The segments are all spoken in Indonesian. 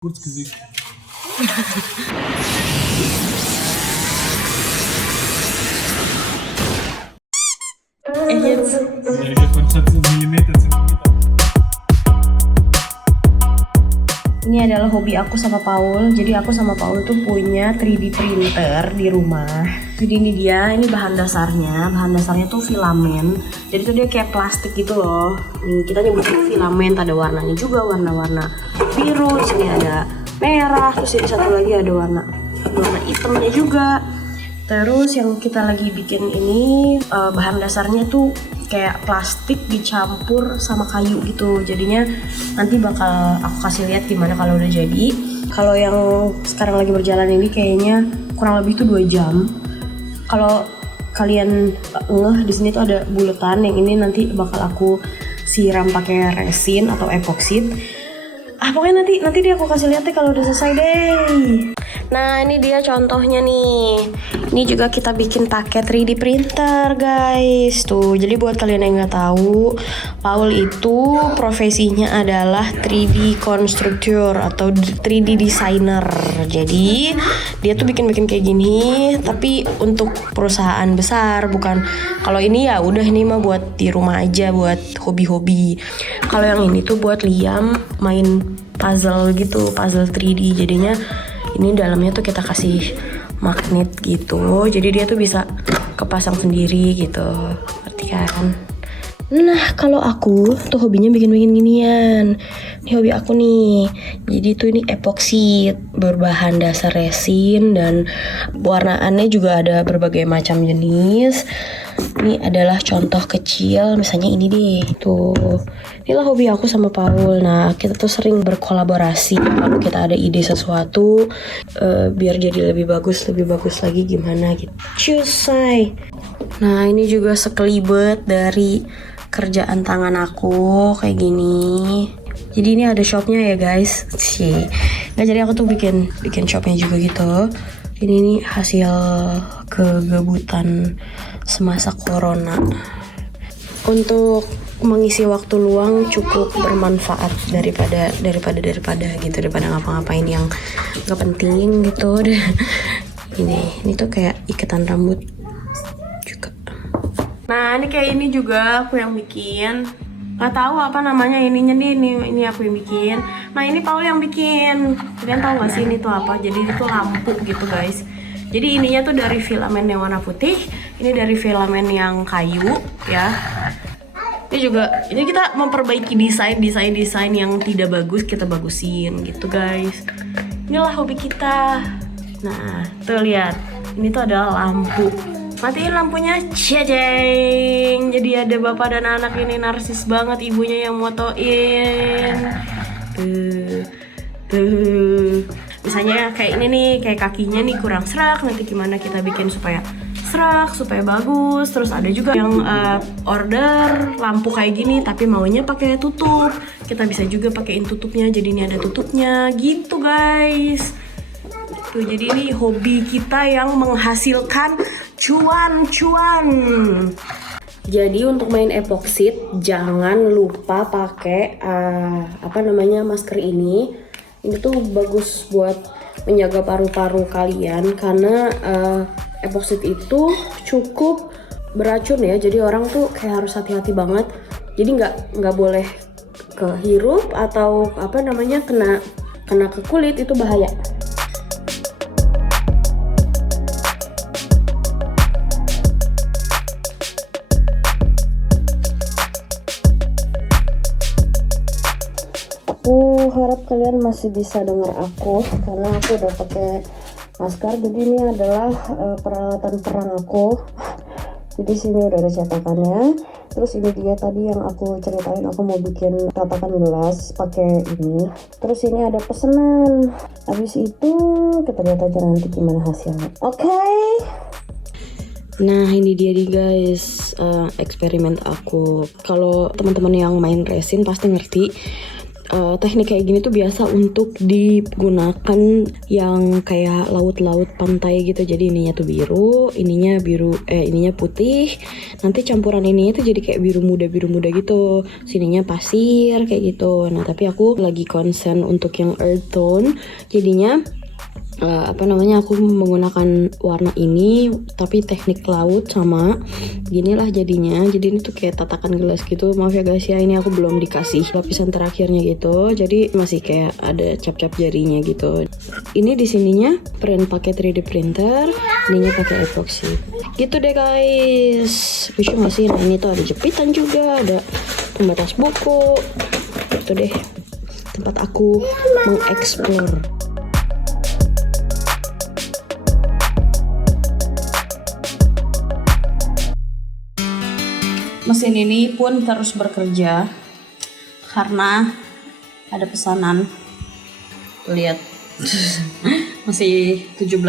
Kurz Gesicht. Echt jetzt? Ja, von 100 Millimeter Zentimeter. Ini adalah hobi aku sama Paul. Jadi aku sama Paul tuh punya 3D printer di rumah. Jadi ini dia, ini bahan dasarnya. Bahan dasarnya tuh filamen. Jadi tuh dia kayak plastik gitu loh. Nih, kita nyebutnya filamen, ada warnanya juga, warna-warna biru. Di sini ada merah, terus ini satu lagi ada warna hitamnya juga. Terus yang kita lagi bikin ini bahan dasarnya tuh kayak plastik dicampur sama kayu gitu. Jadinya nanti bakal aku kasih lihat gimana kalau udah jadi. Kalau yang sekarang lagi berjalan ini kayaknya kurang lebih tuh 2 jam. Kalau kalian ngeh di sini tuh ada buletan, yang ini nanti bakal aku siram pakai resin atau epoksit. Pokoknya nanti dia aku kasih lihat deh kalau udah selesai deh. Nah ini dia contohnya nih. Ini juga kita bikin pakai 3D printer guys. Tuh jadi buat kalian yang nggak tahu, Paul itu profesinya adalah 3D constructor atau 3D designer. Jadi dia tuh bikin kayak gini, tapi untuk perusahaan besar, bukan. Kalau ini ya udah, ini mah buat di rumah aja, buat hobi-hobi. Kalau yang ini tuh buat Liam main puzzle gitu, puzzle 3D. Jadinya ini dalamnya tuh kita kasih magnet gitu, jadi dia tuh bisa kepasang sendiri gitu, ngerti kan? Nah kalau aku tuh hobinya bikin ginian. Ini hobi aku nih. Jadi tuh ini epoksit berbahan dasar resin dan warnaannya juga ada berbagai macam jenis. Ini adalah contoh kecil, misalnya ini deh. Tuh. Inilah hobi aku sama Paul. Nah, kita tuh sering berkolaborasi kalau kita ada ide sesuatu biar jadi lebih bagus lagi gimana gitu. Cusay. Nah, ini juga sekelibet dari kerjaan tangan aku kayak gini. Jadi ini ada shopnya ya guys. Nah jadi aku tuh bikin shopnya juga gitu. Ini hasil kegabutan semasa corona. Untuk mengisi waktu luang cukup bermanfaat daripada gitu, daripada ngapa-ngapain yang nggak penting gitu. Ini tuh kayak ikatan rambut juga. Nah ini kayak ini juga aku yang bikin. Gak tahu apa namanya ininya nih, ini aku yang bikin. Nah ini Paul yang bikin. Kalian tahu gak sih ini tuh apa? Jadi itu lampu gitu guys. Jadi ininya tuh dari filamen yang warna putih, ini dari filamen yang kayu ya. Ini kita memperbaiki desain yang tidak bagus, kita bagusin gitu guys. Inilah hobi kita. Nah tuh lihat, ini tuh adalah lampu. Matiin lampunya, ceceng. Jadi ada bapak dan anak ini narsis banget, ibunya yang motoin. Tuh. Misalnya kayak ini nih, kayak kakinya nih kurang serak, nanti gimana kita bikin supaya serak, supaya bagus. Terus ada juga yang order lampu kayak gini tapi maunya pakai tutup. Kita bisa juga pakein tutupnya, jadi ini ada tutupnya gitu guys. Tuh, jadi ini hobi kita yang menghasilkan cuan. Jadi untuk main epoksit jangan lupa pakai masker ini. Ini tuh bagus buat menjaga paru-paru kalian karena epoksit itu cukup beracun ya. Jadi orang tuh kayak harus hati-hati banget. Jadi nggak boleh kehirup atau kena ke kulit, itu bahaya. Aku harap kalian masih bisa dengar aku karena aku udah pakai masker. Jadi ini adalah peralatan perang aku. Jadi sini udah ada cetakannya. Terus ini dia tadi yang aku ceritain, aku mau bikin tatakan gelas pakai ini. Terus ini ada pesanan. Habis itu kita lihat aja nanti gimana hasilnya. Oke. Nah ini dia nih guys, eksperimen aku. Kalau teman-teman yang main resin pasti ngerti. teknik kayak gini tuh biasa untuk digunakan yang kayak laut-laut pantai gitu. Jadi ininya tuh biru, ininya putih. Nanti campuran ininya tuh jadi kayak biru muda gitu. Sininya pasir kayak gitu. Nah, tapi aku lagi concern untuk yang earth tone. Jadinya aku menggunakan warna ini tapi teknik laut sama ginilah jadinya. Jadi ini tuh kayak tatakan gelas gitu. Maaf ya guys ya, ini aku belum dikasih lapisan terakhirnya gitu, jadi masih kayak ada cap-cap jarinya gitu. Ini di sininya print pakai 3D printer, ininya pakai epoxy gitu deh guys. Lucu gak sih? Nah, ini tuh ada jepitan juga, ada pembatas buku gitu deh, tempat aku mengeksplor. Mesin ini pun terus bekerja karena ada pesanan. Lihat masih 17%.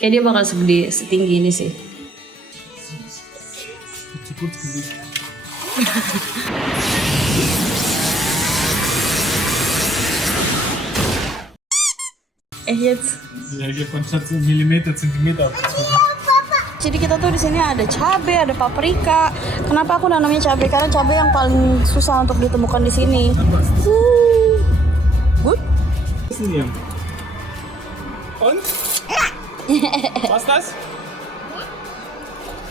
Kayak dia bakal setinggi ini sih. Cukup gede. Jetzt. Ja, hier von statt Millimeter, Zentimeter abgezogen. Jadi kita tuh di sini ada cabai, ada paprika. Kenapa aku nanamnya cabai? Karena cabai yang paling susah untuk ditemukan di sini. Good. Was ist denn hier? Und? Was das?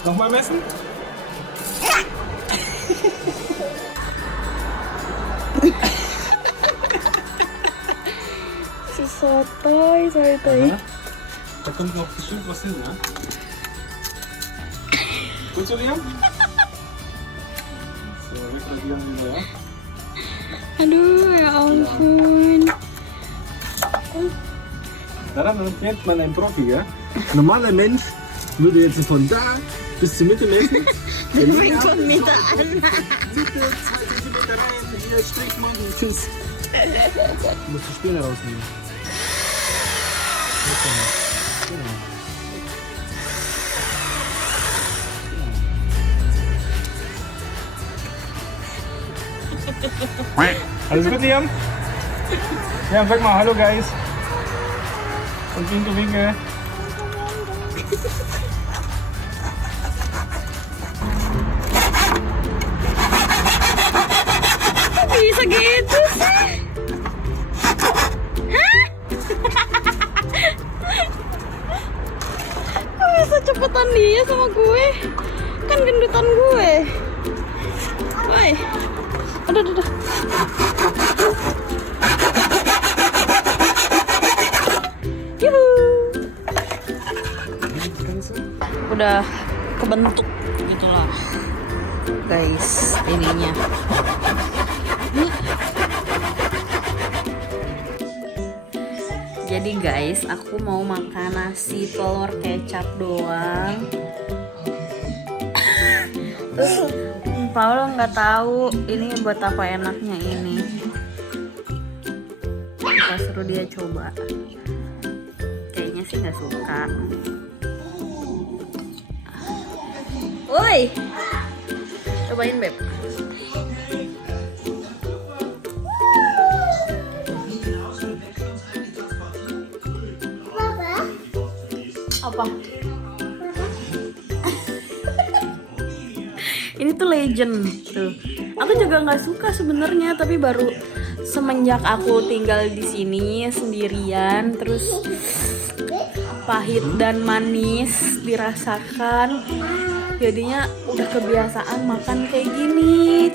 Nochmal messen? Sotoy. Da kommt noch bestimmt was hin, ne? Gut so, Liam? So, wegradieren wieder, ja? Aduh, ya ampun. Daran erkennt man einen Profi, ja? Normaler Mensch würde jetzt von da bis zur Mitte messen. Der fängt von Mitte an. Mitte, 2 Zentimeter rein, hier Strich machen, tschüss. Du musst die Späne rausnehmen. Genau. Alles gut, Liam? Ja, sag mal hallo, Guys. Und winke. Bisa gitu sih? Hah? Kok bisa cepetan dia sama gue? Kan gendutan gue. Woi. Aduh. Yuhu. Udah kebentuk gitulah guys ininya. Jadi guys, aku mau makan nasi telur kecap doang. Terus Paul nggak tahu ini buat apa enaknya ini. Kita suruh dia coba. Kayaknya sih nggak suka. Woi, cobain Beb. Apa? Ini tuh legend tuh. Aku juga nggak suka sebenarnya, tapi baru semenjak aku tinggal di sini sendirian, terus pahit dan manis dirasakan, jadinya udah kebiasaan makan kayak gini,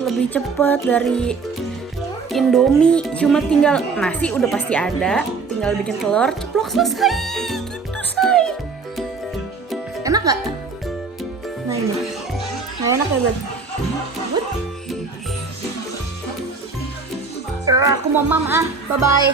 lebih cepet dari Indomie. Cuma tinggal nasi udah pasti ada, tinggal bikin telur, ceplok, selesai gitu say. Enak nggak? Nah ini, nggak enak ya Beb? Good. Aku mau mama, bye bye.